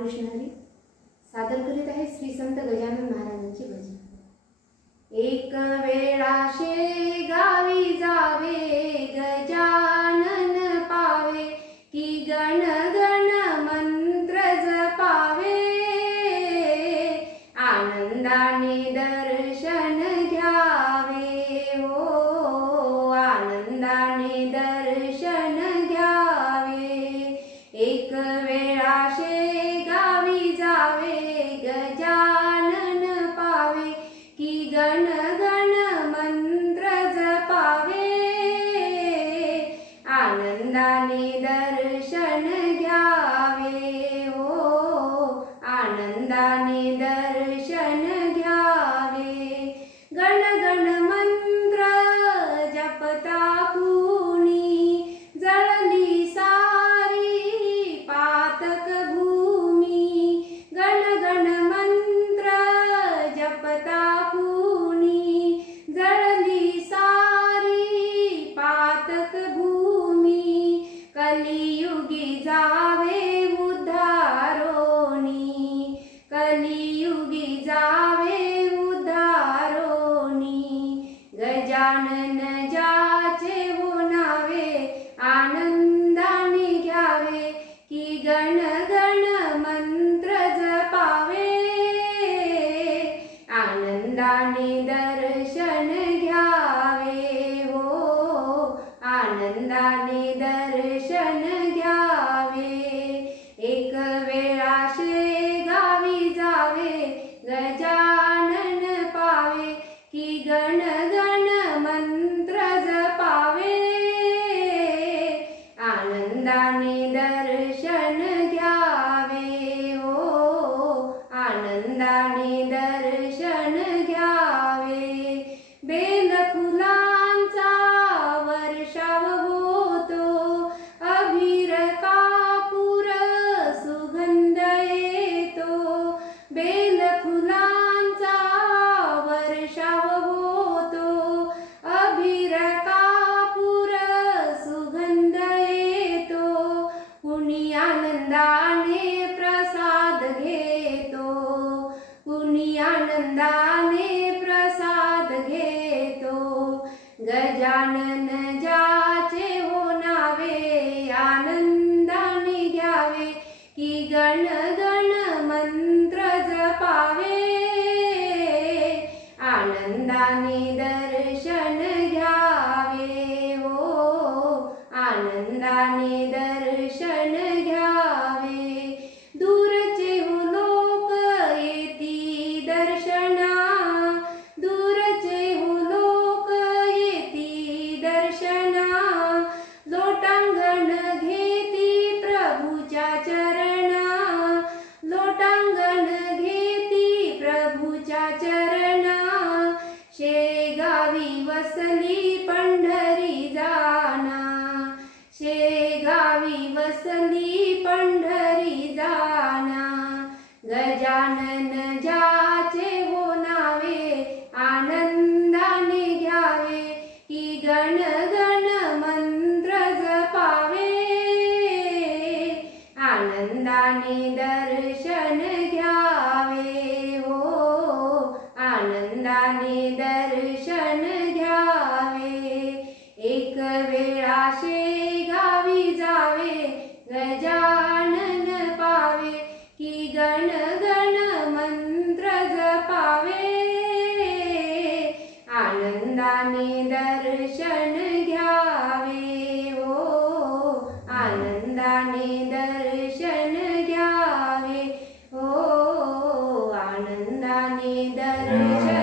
रामकृष्ण हरी सादर करीत आहे श्री संत गजानन महाराजांचे भजन। एक वेळा शेगावी जावे गजानन पावे की गण गण मंत्र जपावे आनंदाने दर्शन घ्यावे हो आनंदाने दर्शन घ्यावे। एक वेळा शेगावी जावे गजानन पावे की गण गण मंत्र जपावे आनंदाने दर्शन घ्यावे हो आनंदाने दर्शन घ्यावे। गण गण मंत्र जपता कुणी जळली सारी पातक भूमी गण गण मंत्र जपता कुणी जळली सारी पातक भूमी कलियुगी जावे उद्धारोनी कलियुगी जावे उद्धारोनी। गजानन ज्याचे हो नावे आनंदाने घ्यावे की गण गण मंत्र जपावे आनंदाने दर्शन घ्यावे हो आनंदाने दर्शन घ्यावे। एक वेळा शेगावी जावे गजानन पावे की गण गण मंत्र जपावे आनंदाने दर्शन घ्यावे हो आनंदाने दर्शन घ्यावे। बेल फुलांचा वर्षाव होतो अभिर कापूर सुगंध येतो बेल फुलांचा वर्षाव होतो अभिर कापूर सुगंध येतो कुणी आनंदाने प्रसाद घेतो कुणी आनंदाने प्रसाद घेतो। गजानन ज्याचे हो नावे आनंदाने घ्यावे की गण गण मंत्र जपावे आनंदाने दर्शन घ्यावे हो आनंदाने दर्शन घ्यावे। दूरचे हो लोक येती दर्शना दूरचे हो लोक येती दर्शना लोटांगण घेती प्रभूच्या चरणा लोटांगण घेती प्रभूच्या चरणा। शेगावी वसली पंढरी जाना शेगावी वसली पंढरी जाना। गजानन ज्याचे हो नावे आनंदाने घ्यावे की गण गण मंत्र जपावे आनंदाने दर्शन घ्यावे हो आनंदाने दर्शन घ्यावे। एक वेळा शेगावी जावे गजानन पावे की गण गण मंत्र जपावे आनंदाने दर्शन घ्यावे हो आनंदाने दर्शन घ्यावे हो आनंदाने दर्शन